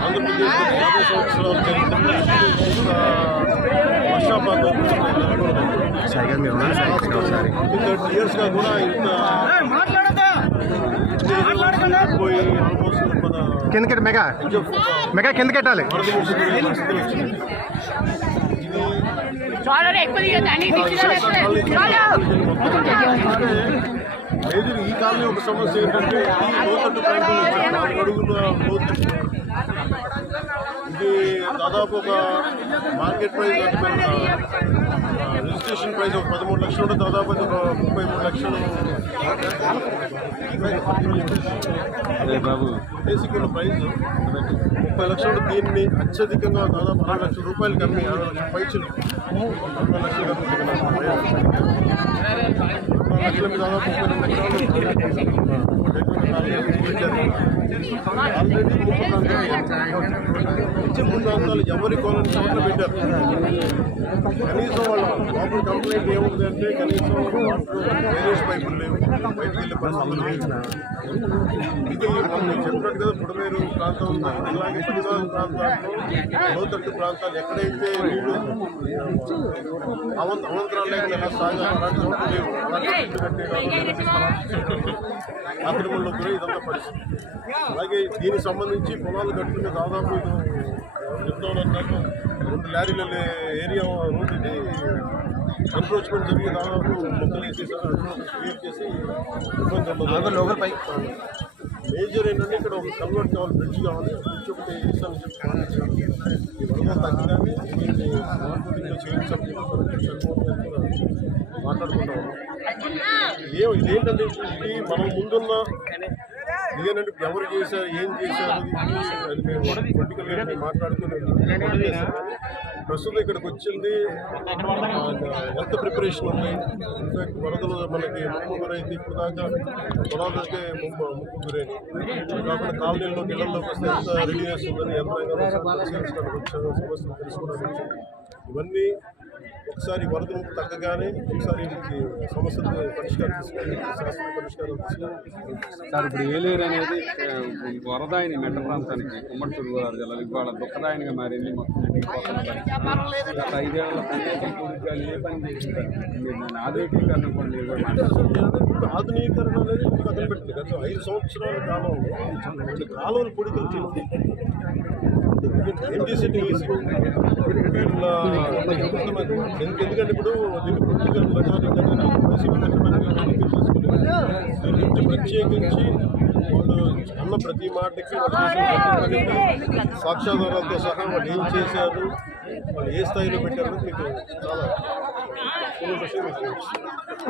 ఆంధ్రప్రదేశ్ యాభై సంవత్సరాల చరిత్ర వర్షాపాతం థర్టీ ఇయర్స్గా కూడా ఇంత పోయి ఆల్మోస్ట్ మన కిందకి మెగా మెగా కిందకి పెట్టాలి. చాలా ఎక్కువ లేదు ఈ కాలనీ ఒక సమస్య ఏంటంటే ఈ లోతట్టు ప్రాంతంలో చాలా అడుగుల లోతు. ఇది దాదాపు ఒక మార్కెట్ ప్రైస్ రిజిస్ట్రేషన్ ప్రైస్ ఒక పదమూడు లక్షలు దాదాపు అది ఒక ముప్పై మూడు లక్షలు. బాబు. బేసిక్ ఉన్న ప్రైస్ ముప్పై లక్షలు దీన్ని అత్యధికంగా దాదాపు అరవై లక్షల రూపాయలకి అమ్మి అరవై లక్షల పైచులు. అరవై లక్షలు లక్షల మీద దాదాపు ముప్పై లక్షలు ఆల్రెడీ ఎవరి కాలనీ సంవత్సరం పెట్టారు కనీసం వాళ్ళ లోపల కంప్లైంట్ ఏముంది అంటే కనీసం వేరియస్ పైపులు లేవు బయటికి వెళ్ళే పరిస్థితులు ఇది మనం చెప్పినట్టు కదా ప్రాంతం ఉంది అలాగే పదివారం ప్రాంతాల్లో లోతట్టు ప్రాంతాలు ఎక్కడైతే నీళ్ళు అవంత అవంతరాలు లేకుండా సాగా అలాంటి చోట్ల లేవు. ఇదంతా పరిస్థితి. అలాగే దీనికి సంబంధించి పొలాలు కట్టుకున్న దాదాపు ఇది చెప్తాను అన్నట్టు రెండు లారీల ఏరియా రోడ్డు ఇది ఎన్క్రోచ్మెంట్ జరిగి దాదాపు మొక్కలు వేసేసారు క్రియేట్ చేసి ఇబ్బంది ఉండదు లోకల్ మేజర్ ఏంటంటే ఇక్కడ ఒక కన్వర్ట్ కావాలి బ్రిడ్జ్ కావాలి. బ్రిడ్జ్ ఒకటి వేస్తాను చెప్పి ఈ వరద తగ్గగానే దీన్ని మార్కెటింగ్లో చేయించాలి. మాట్లాడుకుంటాం ఏ ఇదేంటంటే ఇది మనం ముందున్న ఇదేనంటే ఎవరు చేశారు ఏం చేశారు అది మేము పొలిటికల్గా మేము మాట్లాడుకుని ప్రస్తుతం ఇక్కడికి వచ్చింది. ఎంత ప్రిపరేషన్ ఉంది ఇన్ఫాక్ట్ వరదలు మనకి ముప్పు గురైంది. ఇప్పుడు దాకా పొలాలకే ముప్పు ముప్పు గురైంది. ఇప్పుడు కాకుండా కాలనీల్లోకి ఇళ్ళలోకి వస్తే ఎంత రెడీనెస్ ఉందని యంత్రాంగం వచ్చారు సమస్యలు తెలుసుకోవడానికి ఇవన్నీ ఒకసారి వరద ముప్పు తగ్గగానే ఒకసారి సమస్యలు పరిష్కారం శాస్త్ర పరిష్కారం సార్ ఇప్పుడు ఏలేరు అనేది వరదాయిని మెట్ట ప్రాంతానికి ఉమ్మడి తూర్పుగోదావరి జిల్లాలో ఇవాళ దుఃఖదాయనిగా మారింది. గత ఐదేళ్ళ కోరికలు ఏ పని మీరు ఆధునీకరణ అనేది పక్కన పెట్టింది గత ఐదు సంవత్సరాల కాలంలో కాలువలు పొడికలు చేసి ఎందుకంటే ఇప్పుడు దీన్ని పొలిటికల్ ప్రచారం వైసీపీ ప్రత్యేకించి వాళ్ళు అన్న ప్రతి మాటకి సాక్ష్యాధారాలతో సహా వాళ్ళు ఏం చేశారు వాళ్ళు ఏ స్థాయిలో పెట్టారు మీకు చాలా